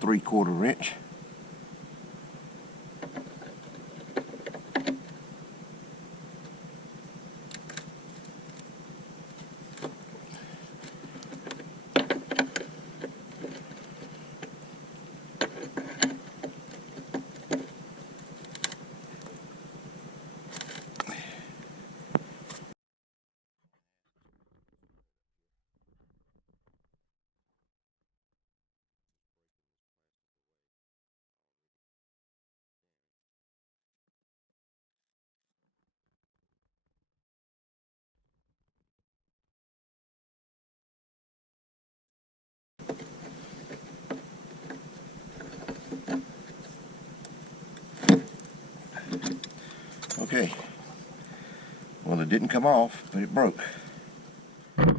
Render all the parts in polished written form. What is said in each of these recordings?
3/4 inch. Okay, well, it didn't come off, but it broke. Alright,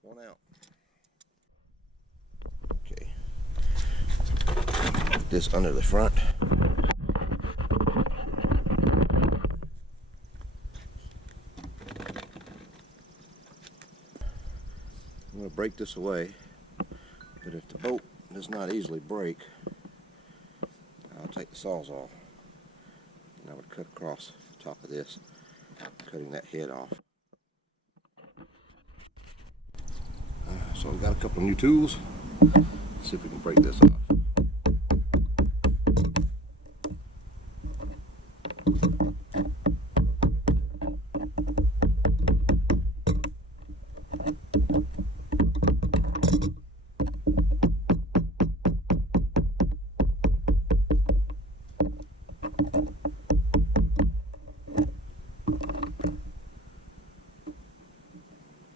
one out. Okay, put this under the front. I'm going to break this away, but if the bolt does not easily break, I'll take the saws off, and I would cut across the top of this, cutting that head off. So I've got a couple of new tools. Let's see if we can break this off.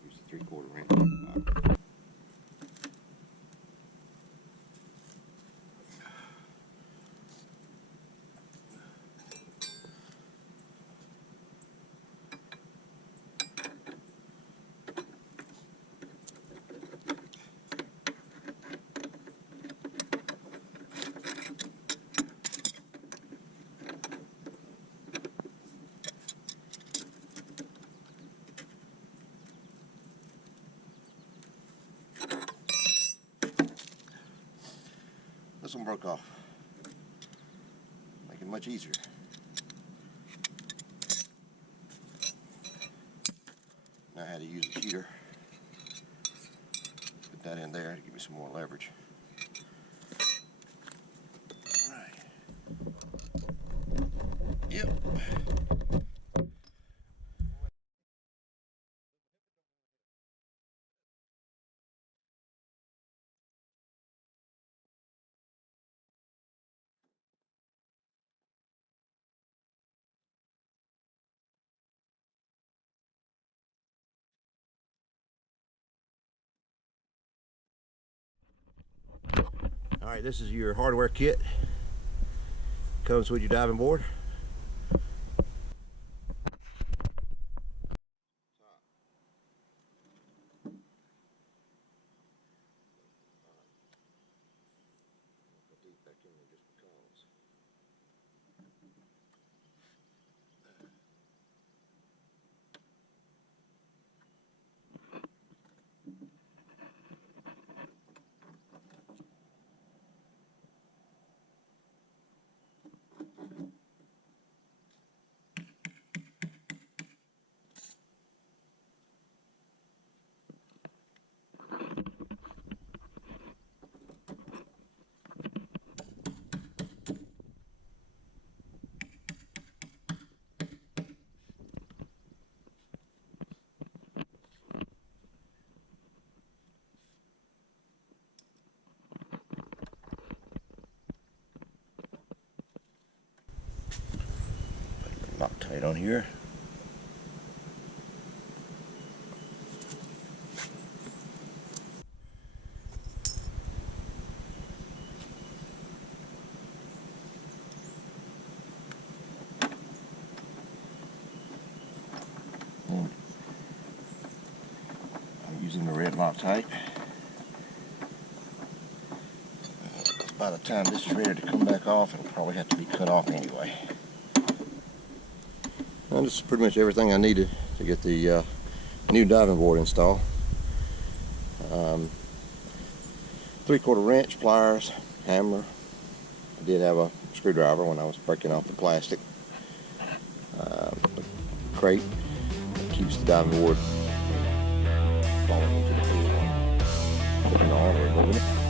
Use the 3/4 inch. This one broke off. Make it much easier. Now I had to use a heater. Put that in there to give me some more leverage. Alright. Yep. Alright, this is your hardware kit. Comes with your diving board. Lock tight on here. I'm using the red Loctite. By the time this is ready to come back off, it'll probably have to be cut off anyway. And this is pretty much everything I needed to get the new diving board install. 3/4 wrench, pliers, hammer. I did have a screwdriver when I was breaking off the plastic. The crate that keeps the diving board falling into the pool. Putting it on or moving it.